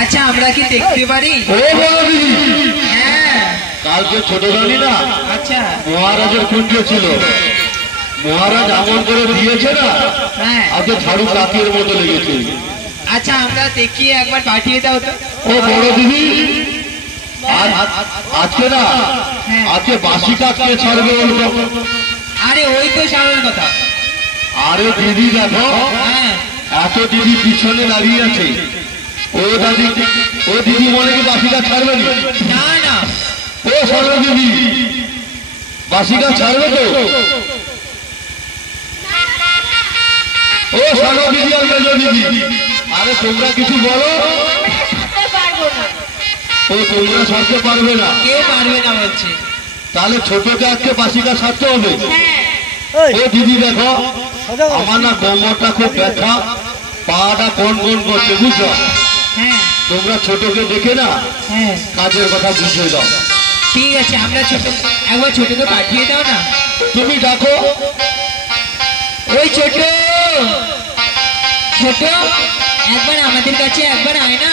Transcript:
আচ্ছা আমরা কি দেখতে পারি? ও বড় দিদি, হ্যাঁ। কালকে ছোট রানী না আচ্ছা। মহারাজের কুঞ্জ ছিল, মহারাজ আমল করে দিয়েছে না, হ্যাঁ। আজকে ঝাড়ু কাকের মতো লেগেছে। আচ্ছা আমরা দেখিয়ে একবার পাঠিয়ে দাও তো। ও বড় দিদি, আজকে না, হ্যাঁ। আজকে বাসি কাককে ছাড়বে বলতো। আরে ওই তো সামনের কথা। আরে দিদি দেখো, হ্যাঁ। এত দিদি পিছনে দাঁড়িয়ে আছে, ও দাদি, ও দিদি মনে কি বাসি কাক ছাড়বে না? না না। ও সরো দিদি, বাসি কাক ছাড়বে তো? ও সরো দিদি আর মেজো দিদি, আরে তোমরা কিছু বলো। ও তোমরা ছাড়তে পারবে না? কেউ পারবে না বলছে। তাহলে ছোট কাককে বাসি কাক ছাড়তে হবে। ও দিদি দেখো, আমার না কোমরটা খুব ব্যথা, পাটা কোন কোন করছে বুঝছো। হ্যাঁ। তোমরা ছোটকে দেখে না হ্যাঁ কাজের কথা বুঝিয়ে দাও। ঠিক আছে, আমরা ছোট একবার ছোটকে পাঠিয়ে দাও না। তুমি ডাকো। ওই ছোট, ছোট একবার আমাদের কাছে একবার আয় না।